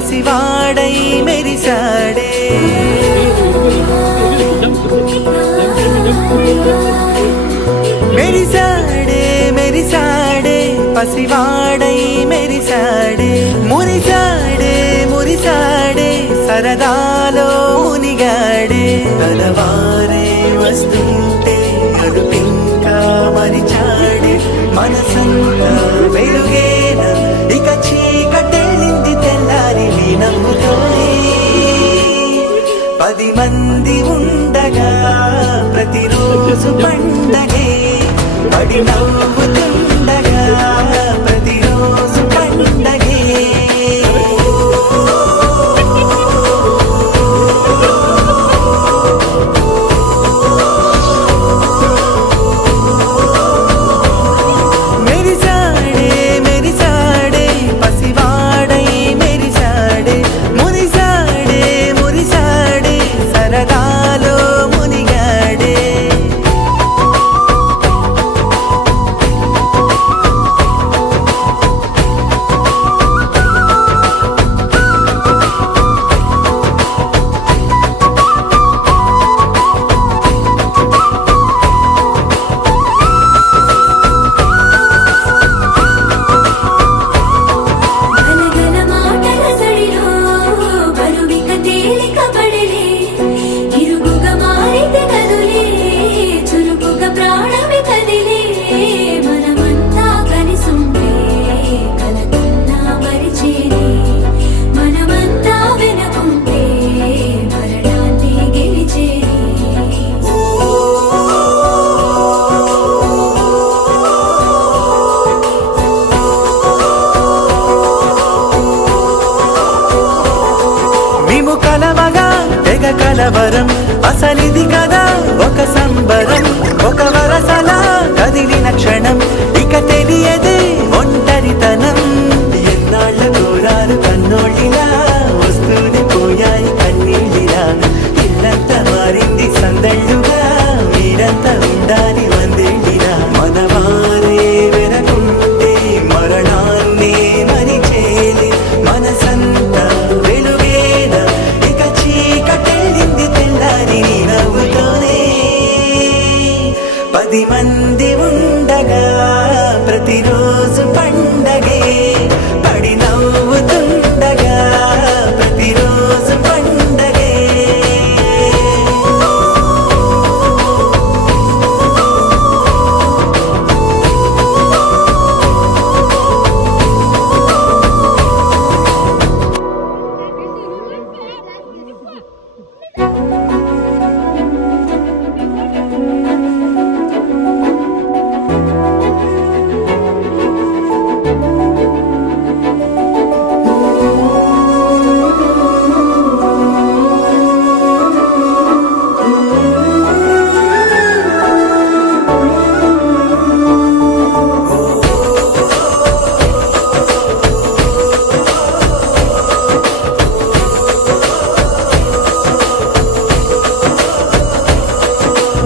పసివాడై మెరిసాడే మెరిసాడే మెరిసాడే పసివాడై మెరిసాడే మురిసాడే మురిసాడే సరదాలో మునిగాడే తనవారే వస్తుంటే అడుపింకా మరిచాడే మనసంతా వెలుగేన ఇక చీకటెళ్ళింది తెల్లారి నీ నవ్వుతోనే 10 మంది ఉండగా ప్రతిరోజు పండగే పడి నవ్వుతుండగా ప్రతిరోజు పండగే మెరిసాడే మెరిసాడే పసివాడై మెరిసాడే మురిసాడే మురిసాడే సరదాలో మునిగాడే గలగల మాటల సడిలో బరువిక తేలిక పడలే ఇరుగుగా మారితే కదులే చురుకుగా ప్రాణమి కదిలే మనమంతా కలిసుంటే కలకన్నా మరిచేనే మనమంతా వెనకుంటే మరణాన్ని గెలిచేనే మేము కలవగా తెగ కలవరం అసలిది కదా ఒక సంబరం ఒక వరసలా కదిలిన క్షణం ఇక తెలియదే ఒంటరితనం ఎన్నాళ్ళ దూరాలు కన్నోళ్ళిలా వస్తూనే పోయాయి కన్నీళ్ళిలా ఇల్లంతా మారింది సందళ్ళుగా మీరంతా ఉండాలి వందేళ్ళిలా మనవారే వెనకుంటే మరణాన్ని మరిచేలి మనసంతా వెలుగేన ఇక చీకటెళ్ళింది తెల్లారి నీ నవ్వుతోనే 10 మంది ఉండగా ప్రతిరోజు పండగే పడి నవ్వుతుండగా ప్రతిరోజు పండగే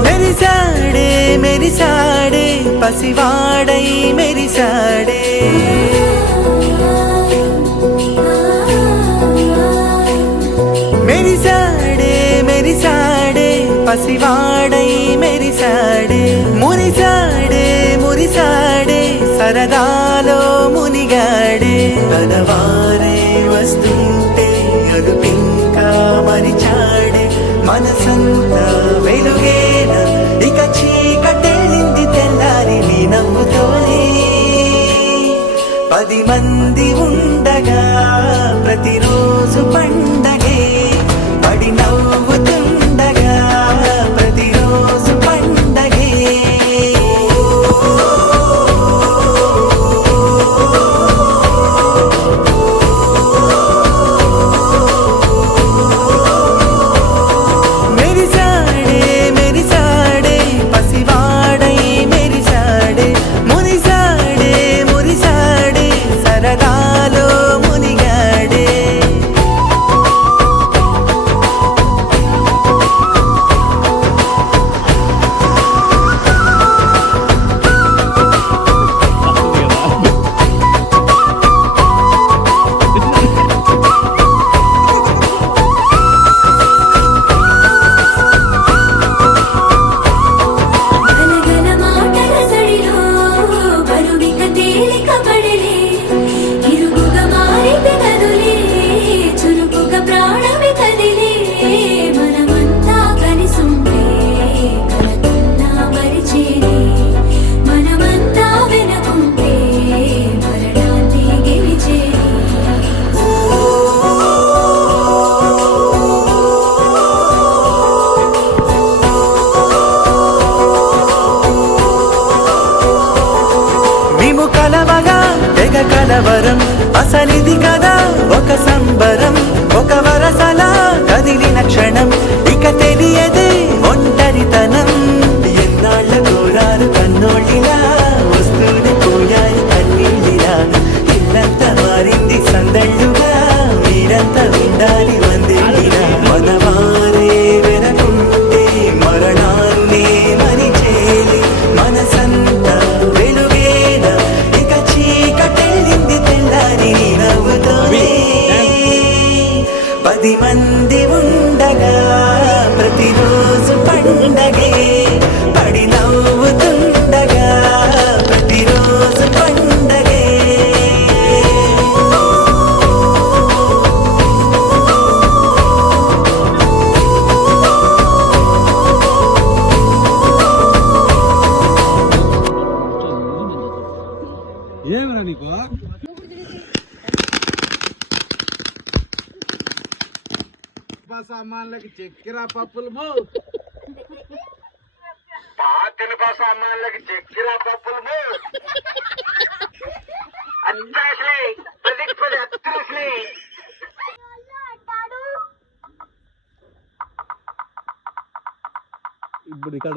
మెరిసాడే మెరిసాడే పసివాడై మెరిసాడే మెరిసాడే మెరిసాడే పసివాడై మెరిసాడే మురిసాడే మురిసాడే సరదాలో మునిగాడే తనవారే వస్తుంటే అడుపింకా మరిచాడే మనసంతా వెలుగేన ఇక చీకటెళ్ళింది తెల్లారి నీ నవ్వుతోనే 10 మంది ఉండగా ప్రతిరోజు పండగే పడి నవ్వుతుండగా ప్రతిరోజు పండగే మెరిసాడే మెరిసాడే పసివాడై మెరిసాడే మురిసాడే మురిసాడే సరదాలో మునిగాడే కలవగా తెగ కలవరం అసలిది కదా ఒక సంబరం ఒక వరసలా కదిలిన క్షణం ఇక తెలియదే ఒంటరితనం ఎన్నాళ్ళ కోరారు కన్నోళ్ళిలా వస్తూనే పోయాయి కన్నీళ్ళిలా ఇల్లంతా మారింది సందళ్ళుగా మీరంతా ఉండాలి వందేళ్ళిలా మనవారే వెనకుంటే మరణాన్నే మరిచేలి మనసంతా వెలుగేన ఇక చీకటెళ్ళింది తెల్లారి నవ్వుతోనే 10 మంది ఉండగా ప్రతిరోజు పండగే పడి నవ్వుతుండగా ప్రతిరోజు పండగే ఏమరా నీకు సామాన్లకి చక్కెర పప్పులు పాతినపా సామాన్లకి చక్కెర పప్పులు అత్తాసలే పది అత్తాసలే ఇప్పుడు ఇక్కడ